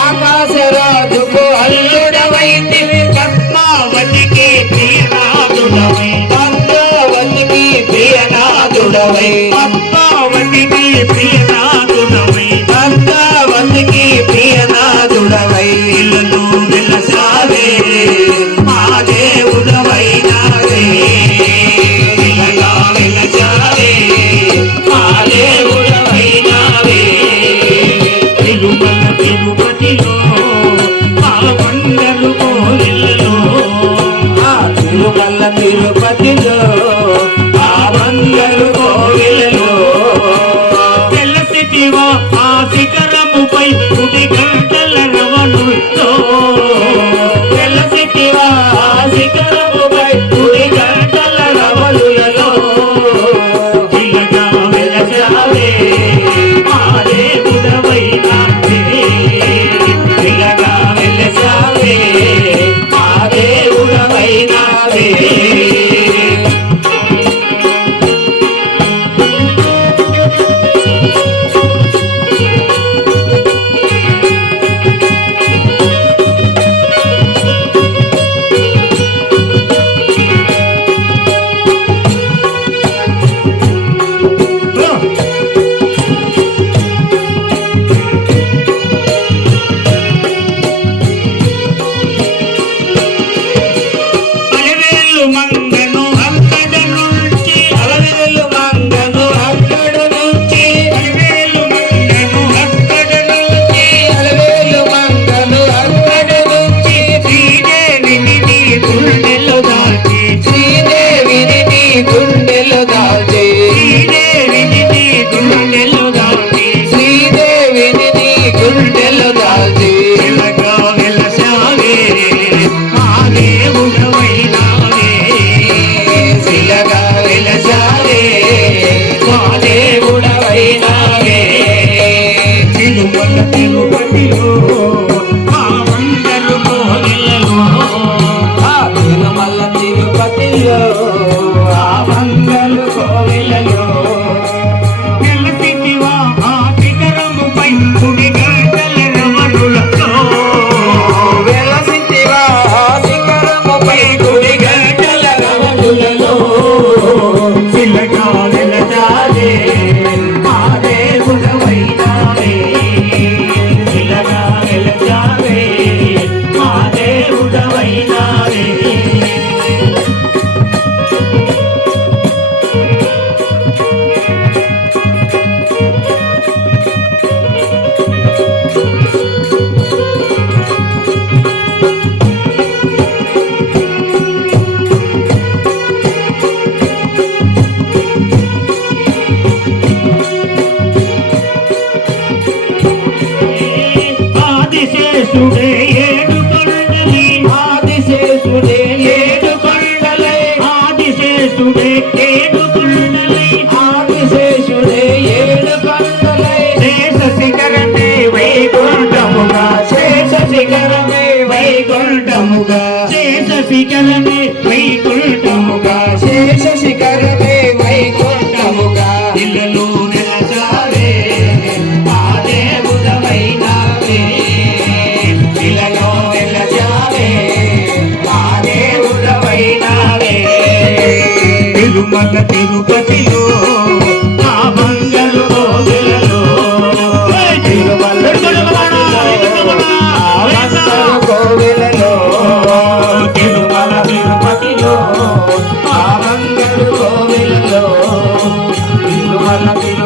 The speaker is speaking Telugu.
ఆకాశరాజుకో ती శేషుడే ఏడు కొండలై ఆది శేషుడే ఏడు కొండలై ఆది శేషుడే ఏడు కొండలై ఆది శేషుడే ఏడు కొండలై శేష శిఖరమే వైకుంఠముగా శేష శిఖరమే వైకుంఠముగా శేష శిఖరమే వైకుంఠ తిరుమల తిరుపతిలో ఆ మంగళ కోవెలలో తిరుమల కోవెలలో తిరుమల. తిరుపతిలో ఆ మంగళ కోవెలలో తిరుమల తిరుపతి